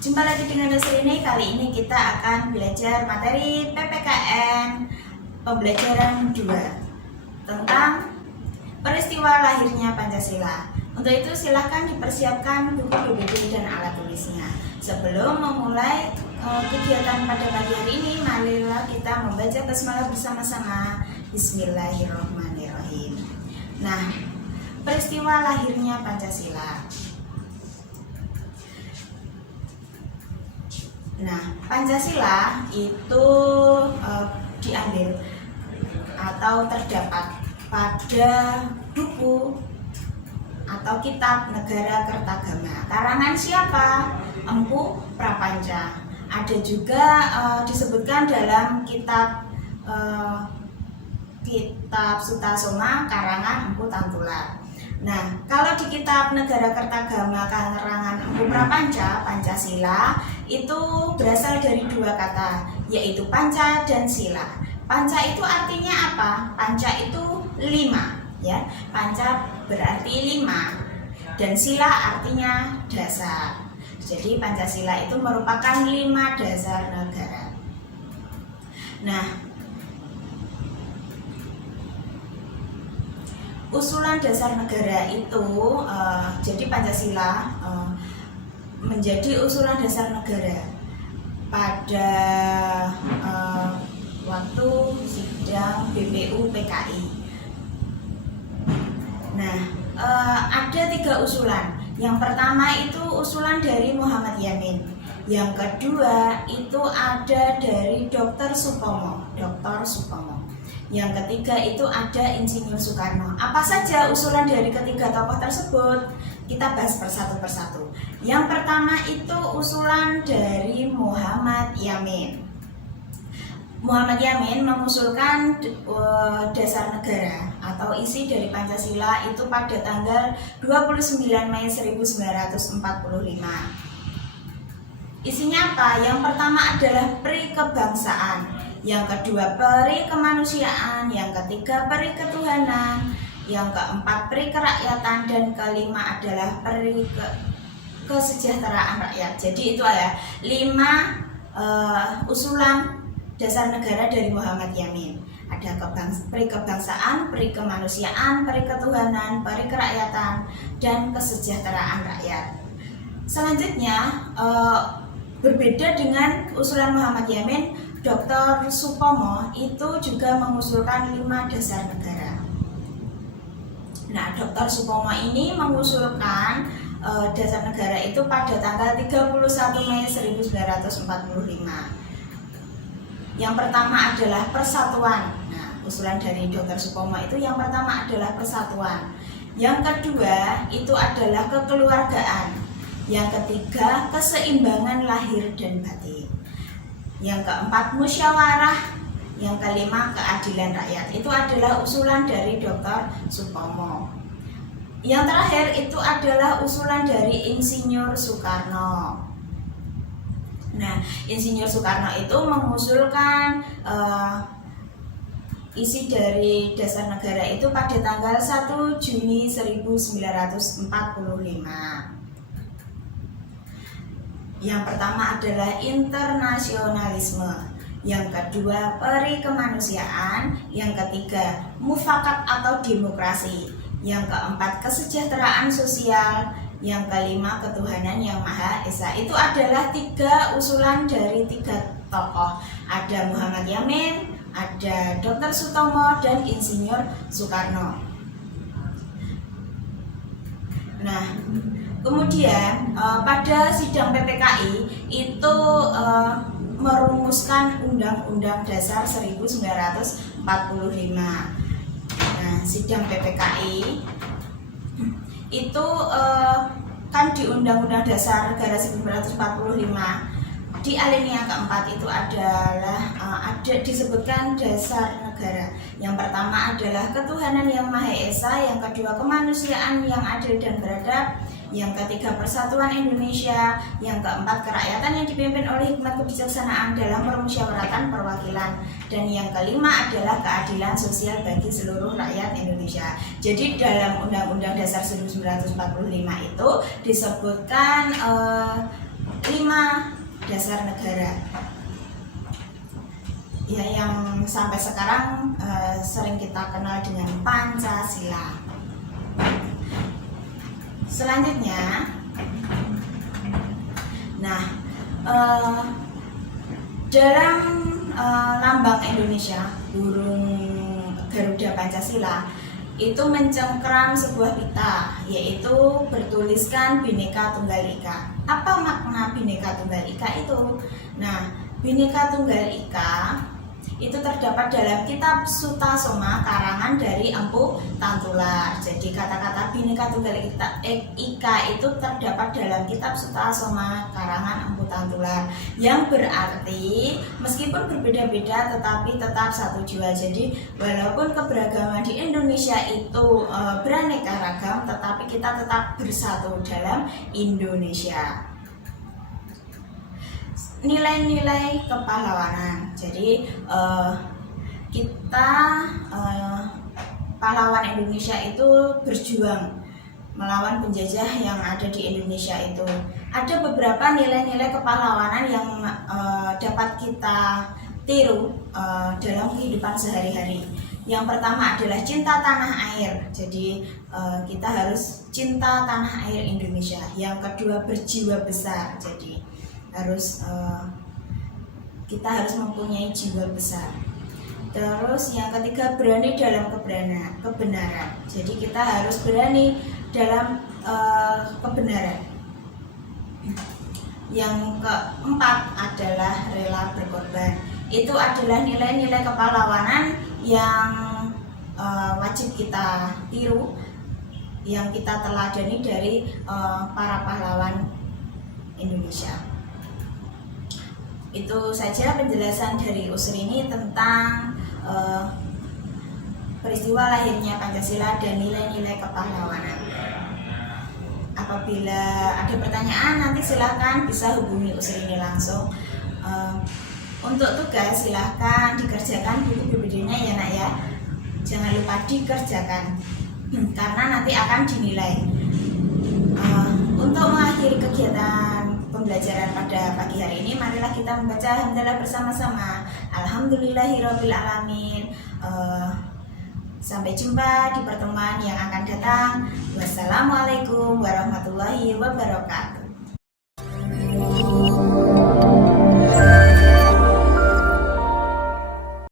Jumpa lagi dengan Nusrini. Kali ini kita akan belajar materi PPKN pembelajaran 2 tentang peristiwa lahirnya Pancasila. Untuk itu silahkan dipersiapkan buku PPT dan alat tulisnya. Sebelum memulai kegiatan pada pagi hari ini, marilah kita membaca basmalah bersama-sama. Bismillahirrahmanirrahim. Nah, peristiwa lahirnya Pancasila. Nah, Pancasila itu diambil atau terdapat pada buku atau kitab Negara Kertagama. Karangan siapa? Empu Prapanca. Ada juga disebutkan dalam kitab Sutasoma karangan Empu Tantular. Nah, kalau di kitab Negara Kertagama karangan Empu Prapanca, Pancasila itu berasal dari dua kata, yaitu panca dan sila. Panca itu artinya apa? Panca itu 5, ya. Panca berarti 5 dan sila artinya dasar. Jadi Pancasila itu merupakan 5 dasar negara. Nah, usulan dasar negara itu jadi Pancasila menjadi usulan dasar negara pada waktu sidang BPU PKI. Nah, ada 3 usulan. Yang pertama itu usulan dari Muhammad Yamin. Yang kedua itu ada dari Dr. Supomo. Yang ketiga itu ada Insinyur Soekarno. Apa saja usulan dari ketiga tokoh tersebut? Kita bahas persatu. Yang pertama itu usulan dari Muhammad Yamin. Muhammad Yamin mengusulkan dasar negara atau isi dari Pancasila itu pada tanggal 29 Mei 1945. Isinya apa? Yang pertama adalah peri kebangsaan, yang kedua peri kemanusiaan, yang ketiga peri ketuhanan, yang keempat peri kerakyatan, dan kelima adalah peri kesejahteraan rakyat. Jadi itu ada 5 usulan dasar negara dari Muhammad Yamin. Ada peri kebangsaan, peri kemanusiaan, peri ketuhanan, peri kerakyatan, dan kesejahteraan rakyat. Selanjutnya berbeda dengan usulan Muhammad Yamin, Dr. Supomo itu juga mengusulkan 5 dasar negara. Nah, Dr. Supomo ini mengusulkan dasar negara itu pada tanggal 31 Mei 1945. Yang pertama adalah persatuan. Nah, usulan dari Dr. Supomo itu yang pertama adalah persatuan. Yang kedua itu adalah kekeluargaan. Yang ketiga keseimbangan lahir dan batin. Yang keempat musyawarah. Yang kelima keadilan rakyat. Itu adalah usulan dari Dr. Supomo. Yang terakhir itu adalah usulan dari Insinyur Soekarno. Nah, Insinyur Soekarno itu mengusulkan isi dari dasar negara itu pada tanggal 1 Juni 1945. Yang pertama adalah internasionalisme, yang kedua peri kemanusiaan, yang ketiga mufakat atau demokrasi, yang keempat kesejahteraan sosial, yang kelima ketuhanan yang Maha Esa. Itu adalah 3 usulan dari 3 tokoh. Ada Muhammad Yamin, ada Dr. Sutomo, dan Insinyur Soekarno. Nah, kemudian pada sidang PPKI itu merumuskan Undang-Undang Dasar 1945. Nah, sidang PPKI itu kan di Undang-Undang Dasar Negara 1945 di alinea keempat itu adalah ada disebutkan dasar negara. Yang pertama adalah ketuhanan yang Maha Esa, yang kedua kemanusiaan yang adil dan beradab, yang ketiga persatuan Indonesia, yang keempat kerakyatan yang dipimpin oleh hikmat kebijaksanaan dalam permusyawaratan perwakilan, dan yang kelima adalah keadilan sosial bagi seluruh rakyat Indonesia. Jadi dalam Undang-Undang Dasar 1945 itu disebutkan 5 dasar negara ya, yang sampai sekarang sering kita kenal dengan Pancasila. Selanjutnya, nah dalam lambang Indonesia, burung Garuda Pancasila itu mencengkram sebuah pita, yaitu bertuliskan Bhinneka Tunggal Ika. Apa makna Bhinneka Tunggal Ika itu? Nah, Bhinneka Tunggal Ika itu terdapat dalam kitab Sutasoma karangan dari Empu Tantular. Jadi kata-kata Bhinneka Tunggal Ika itu terdapat dalam kitab Sutasoma karangan Empu Tantular, yang berarti meskipun berbeda-beda tetapi tetap satu jua. Jadi walaupun keberagaman di Indonesia itu beraneka ragam, tetapi kita tetap bersatu dalam Indonesia. Nilai-nilai kepahlawanan. Jadi kita pahlawan Indonesia itu berjuang melawan penjajah yang ada di Indonesia itu. Ada beberapa nilai-nilai kepahlawanan yang dapat kita tiru dalam kehidupan sehari-hari. Yang pertama adalah cinta tanah air. Jadi kita harus cinta tanah air Indonesia. Yang kedua berjiwa besar. Jadi kita harus mempunyai jiwa besar. Terus yang ketiga berani dalam kebenaran. Jadi kita harus berani dalam kebenaran. Yang keempat adalah rela berkorban. Itu adalah nilai-nilai kepahlawanan yang wajib kita tiru, yang kita teladani dari para pahlawan Indonesia. Itu saja penjelasan dari Usrini tentang peristiwa lahirnya Pancasila dan nilai-nilai kepahlawanan. Apabila ada pertanyaan, nanti silahkan bisa hubungi Usrini langsung. Untuk tugas silahkan dikerjakan buku PPD-nya ya nak ya. Jangan lupa dikerjakan karena nanti akan dinilai. Untuk mengakhiri kegiatan pembelajaran pada pagi hari ini, marilah kita membaca alhamdulillah bersama-sama. Alhamdulillahirabbil alamin. Sampai jumpa di pertemuan yang akan datang. Wassalamualaikum warahmatullahi wabarakatuh.